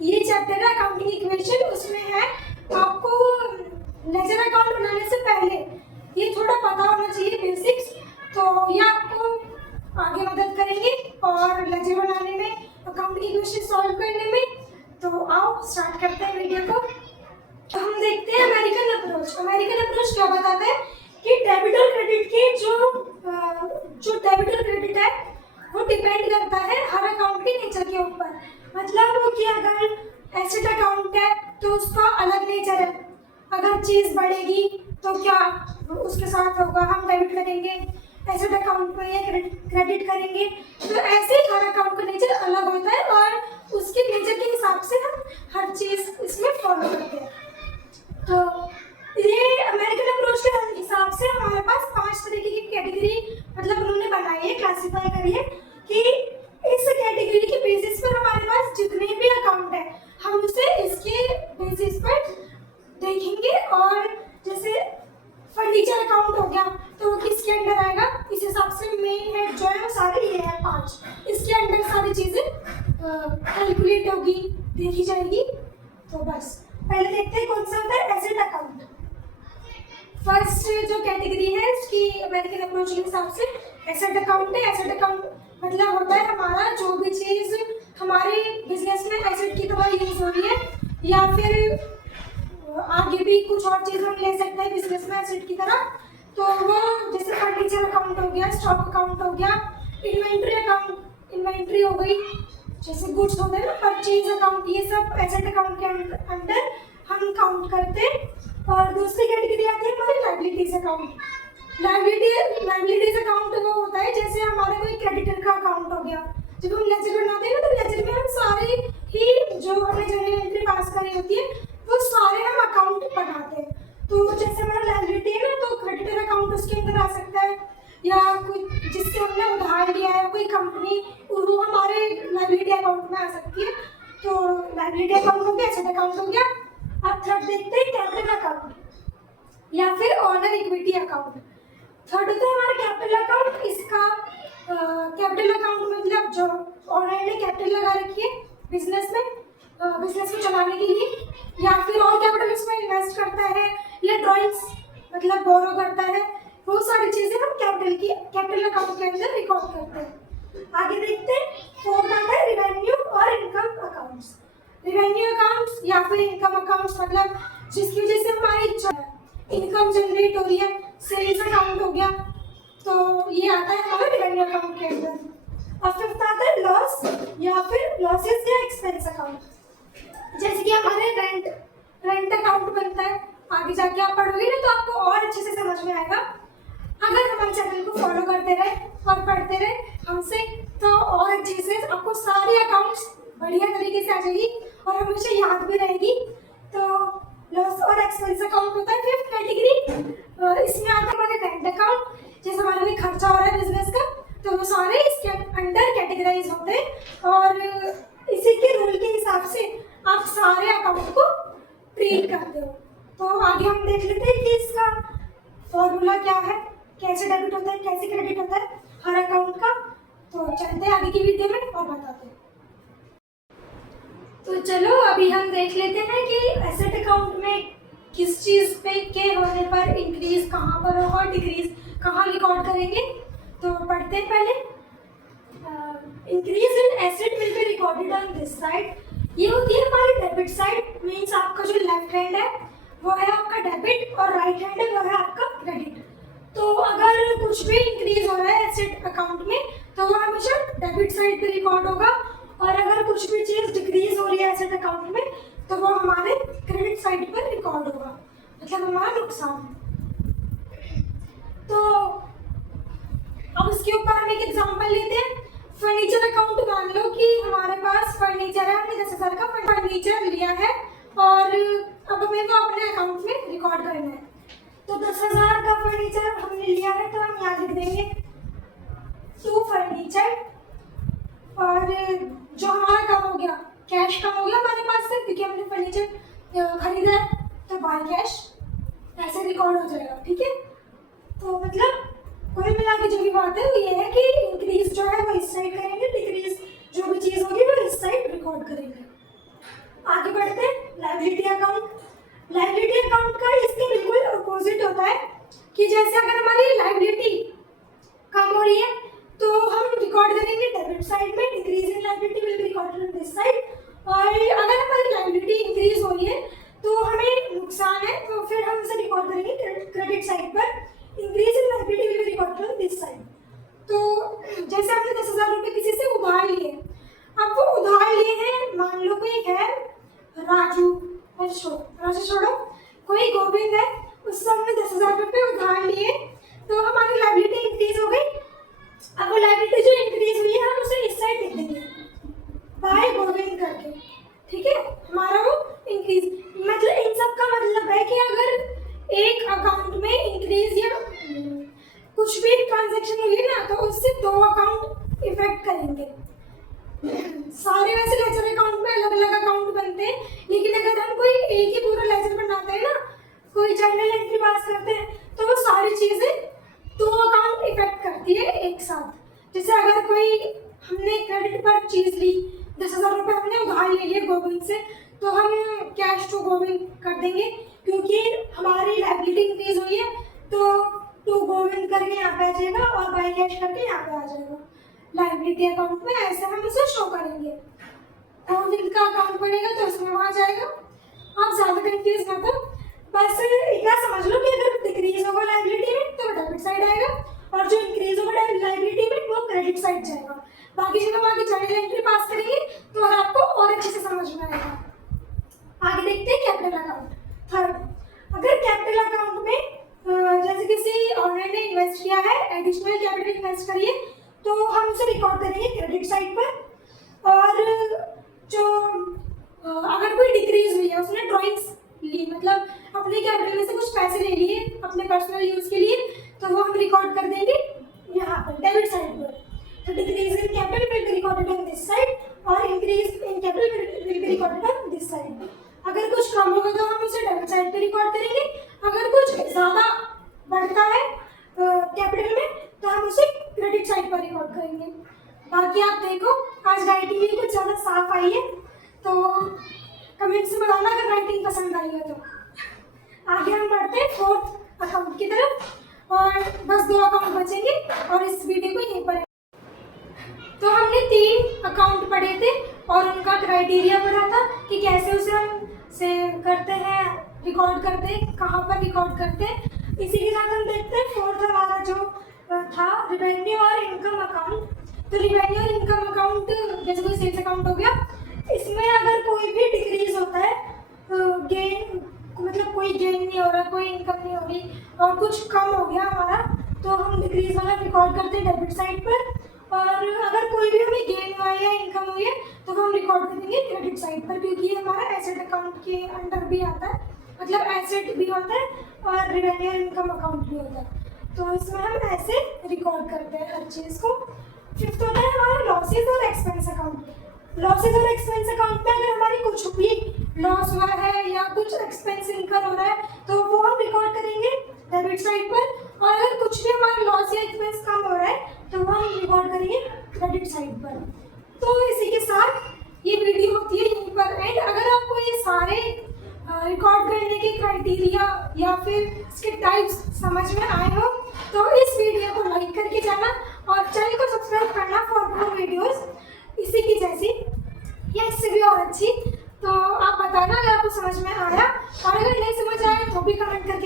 ये चैप्टर है accounting equation, उसमें है आपको लेजर अकाउंट बनाने से पहले ये थोड़ा पता होना चाहिए बेसिक्स, तो ये आपको आगे मदद करेंगे और लेजर बनाने में, अकाउंटिंग इक्वेशन सॉल्व करने में। तो आओ स्टार्ट करते हैं वीडियो को। तो हम देखते हैं अमेरिकन अप्रोच। अमेरिकन अप्रोच क्या बताता है कि डेबिट और क्रेडिट के जो डेबिट और क्रेडिट है वो डिपेंड करता है हर अकाउंट के नेचर के ऊपर। मतलब कि अगर एसेट अकाउंट है तो उसका अलग नेचर है, अगर चीज़ बढ़ेगी तो क्या उसके साथ होगा, हम डेबिट करेंगे, एसेट अकाउंट में या क्रेडिट करेंगे। तो ऐसे ही हर अकाउंट का नेचर अलग होता है और उसके नेचर के हिसाब से हम हर चीज़ इसमें फॉलो करते हैं। तो ये अमेरिकन अप्रोच के हिसाब से हमारे पास 5 तरीके की कैटेगरी मतलब उन्होंने बनाई है, क्लासिफाई करी है कि इस कैटेगरी के बेसिस पर हमारे पास जितने भी अकाउंट है हम उसे इसके बेसिस पर देखेंगे। और जैसे फर्नीचर अकाउंट हो गया तो वो किसके अंडर आएगा, इस हिसाब से मेन हेड जो है वो सारे ये है 5, इसके अंडर सारी चीज़ें कैलकुलेट होगी, देखी जाएगी। तो बस पहले देखते हैं कौन सा होता है एसेट अकाउंट। फर्स्ट जो कैटेगरी है इसकी अमेरिकन अप्रोच के हिसाब से एसेट अकाउंट है। एसेट अकाउंट मतलब होता है हमारा जो भी चीज़ हमारे बिजनेस में एसेट की तरह यूज हो रही है, या फिर आगे भी कुछ और चीज़ हम ले सकते हैं बिजनेस में एसेट की तरह। तो वो जैसे फर्नीचर अकाउंट हो गया, स्टॉक अकाउंट हो गया, इन्वेंट्री अकाउंट, इन्वेंट्री हो गई, जैसे गुड्स होते हैं ना, परचेज अकाउंट, ये सब एसेट अकाउंट के अंडर हम काउंट करते हैं। और दूसरी कैटेगरी आती है हमारी लायबिलिटीज अकाउंट। लायबिलिटीज अकाउंट वो होता है जैसे हमारा कोई क्रेडिटर का अकाउंट हो गया। जब हम लेजर बनाते हैं ना तो लेजर में हम सारे ही जो हमने जर्नल एंट्री पास करी होती है वो सारे हम अकाउंट बनाते हैं। तो जैसे हमारा लायबिलिटी है ना तो क्रेडिटर अकाउंट उसके अंदर आ सकता है, या कुछ जिससे हमने उधार लिया है कोई कंपनी वो हमारे लायबिलिटी अकाउंट में आ सकती है। तो लायबिलिटी अकाउंट हो गया, एसेट अकाउंट हो गया। अब थर्ड देखते हैं कैपिटल अकाउंट या फिर ऑनर इक्विटी अकाउंट। थर्ड होता है हमारा कैपिटल अकाउंट। इसका कैपिटल अकाउंट मतलब जो ऑनर ने कैपिटल लगा रखी है बिजनेस को चलाने के लिए, या फिर और कैपिटल उसमें इन्वेस्ट करता है, या ड्रॉइंग्स मतलब बोरो करता है, वो सारी चीज़ें हम कैपिटल अकाउंट के अंदर रिकॉर्ड करते हैं। आगे देखते हैं फोर्थ आता है रिवेन्यू और इनकम अकाउंट्स। रिवेन्यू अकाउंट्स या फिर इनकम अकाउंट्स मतलब जिसकी वजह से हमारी इनकम जनरेट हो रही है, सेल्स अकाउंट हो गया, तो ये आता है हमारे रिवेन्यू अकाउंट के अंदर। और फिफ्थ आता है लॉस या फिर लॉसेस या एक्सपेंस अकाउंट। जैसे कि हमारे रेंट अकाउंट बनता है, आगे जाके आप पढ़ोगे ना तो आपको और अच्छे से समझ में आएगा। अगर हमारे चैनल को फॉलो करते रहे और पढ़ते रहे हमसे तो और अच्छे से आपको सारे अकाउंट्स बढ़िया तरीके से आ जाएगी और हमेशा याद भी रहेगी। तो लॉस और एक्सपेंस अकाउंट होता है फिफ्थ कैटेगरी। इसमें आता है हमारे रेंट अकाउंट, जैसे हमारा कोई खर्चा हो रहा है बिजनेस का तो वो सारे इसके अंडर कैटेगराइज होते हैं। और इसी के रूल के हिसाब से आप सारे अकाउंट को ट्रीट करते हो। तो आगे हम देख लेते हैं कि इसका फॉर्मूला क्या है, कैसे डेबिट होता है, कैसे क्रेडिट होता है हर अकाउंट का। तो चलते हैं आगे की वीडियो में और बताते हैं। तो चलो अभी हम देख लेते हैं कि एसेट अकाउंट में किस चीज़ पे के होने पर इंक्रीज कहाँ पर होगा और डिक्रीज कहाँ रिकॉर्ड करेंगे। तो पढ़ते हैं पहले। Increase in asset will be recorded on this side. ये होती है हमारी डेबिट साइड, मीन्स आपका जो लेफ्ट हैंड है वो है आपका डेबिट और राइट हैंड है वो है आपका क्रेडिट। तो अगर कुछ भी इंक्रीज हो रहा है एसेट अकाउंट में तो वो हमेशा डेबिट साइड पे रिकॉर्ड होगा, और अगर कुछ भी चीज़ डिक्रीज हो रही है एसेट अकाउंट में तो वो हमारे क्रेडिट साइड पर रिकॉर्ड होगा, मतलब हमारा नुकसान है। तो अब उसके ऊपर हम एक एग्जांपल लेते हैं। फर्नीचर अकाउंट मान लो कि हमारे पास फर्नीचर है, हमने 10,000 का फर्नीचर लिया है और अब हमें वो अपने अकाउंट में रिकॉर्ड करना है। तो 10,000 का फर्नीचर हमने लिया है तो हम यहाँ लिख देंगे टू फर्नीचर, और जो हमारा कम हो गया कैश कम हो गया हमारे पास से क्योंकि हमने फर्नीचर खरीदा है तो बाय कैश ऐसे रिकॉर्ड हो जाएगा। ठीक है, तो मतलब कुल मिला के जो भी बात है वो ये है कि इंक्रीज जो है वो इस साइड करेंगे, डिक्रीज जो भी चीज़ होगी वो इस साइड रिकॉर्ड करेंगे। जैसे अगर हमारी लाइबिलिटी कम हो रही है तो हम रिकॉर्ड करेंगे डेबिट साइड में, decrease in liability will be recorded on this side. और अगर हमारी लाइबिलिटी इंक्रीज हो रही है तो हमें नुकसान है तो फिर हम उसे रिकॉर्ड करेंगे क्रेडिट साइड पर, increase in liability will be recorded on this side. तो जैसे आपने 10,000 रुपये किसी से उधार लिए, अब वो उधार लिए हैं, मान लो कोई है राजू, राजू छोड़ो, कोई गोविंद है, उससे हमने 10,000 रुपये उधार लिए तो हमारी लाइबिलिटी इंक्रीज हो गई। अब वो लाइबिलिटी जो इंक्रीज हुई है हम उसे इस साइड लिख देंगे बाय गोविंद करके, ठीक है, हमारा वो इंक्रीज। मतलब इन सब का मतलब है कि अगर एक अकाउंट में इंक्रीज या कुछ भी ट्रांजैक्शन हुई ना तो उससे 2 अकाउंट इफेक्ट करेंगे। सारे वैसे लेजर अकाउंट में अलग अलग अकाउंट बनते हैं, लेकिन अगर हम कोई एक ही पूरा लेजर बनाते हैं ना, कोई जर्नल एंट्री पास करते हैं तो वो सारी चीज़ें 2 अकाउंट इफेक्ट करती है एक साथ। जैसे अगर कोई हमने क्रेडिट पर चीज़ ली, 10,000 रुपये हमने उधार ले लिए गोविंद से, तो हम कैश टू गोविंद कर देंगे क्योंकि हमारी लाइबिलिटी इंक्रीज हुई है तो टू गोविंद करके यहाँ पे आ जाएगा और बाय कैश करके यहाँ पे आ जाएगा लाइबिलिटी अकाउंट में। ऐसे हम उसे शो करेंगे। गोविंद का अकाउंट बनेगा तो उसमें वहाँ जाएगा। आप ज़्यादा कंफ्यूज ना हो, बस इतना समझ लो कि अगर डिक्रीज होगा लाइबिलिटी में तो डेबिट साइड आएगा और जो इंक्रीज होगा लाइबिलिटी में वो क्रेडिट साइड जाएगा। बाकी जब हम आगे जर्नल एंट्री पास करेंगे तो आपको और अच्छे से समझ में आएगा। आगे देखते हैं कैपिटल अकाउंट। थर्ड, अगर कैपिटल अकाउंट में जैसे किसी ऑनर ने इन्वेस्ट किया है, एडिशनल कैपिटल इन्वेस्ट करिए, तो हम उसे रिकॉर्ड करेंगे क्रेडिट साइड पर। और जो अगर कोई डिक्रीज हुई है, उसने ड्राइंग्स ली, मतलब अपने कैपिटल में से कुछ पैसे ले लिए अपने पर्सनल यूज के लिए, तो वो हम रिकॉर्ड कर देंगे यहाँ पर डेबिट साइड पर। तो decrease in capital will be recorded on this side और increase in capital will be recorded on this side. अगर कुछ कम होगा तो हम उसे डेबिट साइड पे रिकॉर्ड करेंगे, अगर कुछ ज़्यादा बढ़ता है कैपिटल में तो हम उसे क्रेडिट साइड पर रिकॉर्ड करेंगे। बाकी आप देखो आज राइटिंग भी कुछ ज़्यादा साफ आई है, तो कमेंट्स में बताना अगर राइटिंग पसंद आई है तो। आगे हम बढ़ते हैं 4th अकाउंट की तरफ और बस 2 अकाउंट बचेंगे और इस वीडियो को यहीं पर। तो हमने 3 अकाउंट पढ़े थे और उनका क्राइटेरिया पढ़ा था कि कैसे उसे हम सेव करते हैं, रिकॉर्ड करते हैं, कहाँ पर रिकॉर्ड करते हैं। इसी के साथ हम देखते हैं 4th हमारा जो था रिवेन्यू और इनकम अकाउंट। तो रिवेन्यू और इनकम अकाउंट जैसे कोई सेल्स अकाउंट हो गया, इसमें अगर कोई भी डिक्रीज होता है, गेन मतलब कोई गेन नहीं हो रहा, कोई इनकम नहीं हो रही और कुछ कम हो गया हमारा, तो हम डिक्रीज वाला रिकॉर्ड करते हैं डेबिट साइड पर। और अगर कोई भी हमें गेन हुआ है या इनकम हुई है तो हम रिकॉर्ड करेंगे क्रेडिट साइड पर, क्योंकि ये हमारा एसेट अकाउंट के अंडर भी आता है, मतलब एसेट भी होता है और रिवेन्यू इनकम अकाउंट भी होता है, तो इसमें हम ऐसे रिकॉर्ड करते हैं हर चीज़ को। 5th होता है हमारा लॉसेज और एक्सपेंस अकाउंट। लॉसेज और एक्सपेंस अकाउंट में अगर हमारी कुछ भी लॉस हुआ है या कुछ एक्सपेंस इनकर हो रहा है तो वो हम रिकॉर्ड करेंगे डेबिट साइड पर, और अगर कुछ भी हमारा लॉस या एक्सपेंस कम हो रहा है तो वो हम रिकॉर्ड करेंगे क्रेडिट साइड पर। तो इसी के साथ ये वीडियो होती है यहीं पर एंड। अगर आपको ये सारे रिकॉर्ड करने के क्राइटेरिया या फिर इसके टाइप्स समझ में आए हो तो इस वीडियो को लाइक करके जाना और चैनल को सब्सक्राइब करना फॉर मोर वीडियोस इसी की जैसी या इससे भी और अच्छी। तो आप बताना अगर आपको समझ में आया, और अगर नहीं समझ आया तो भी कमेंट करके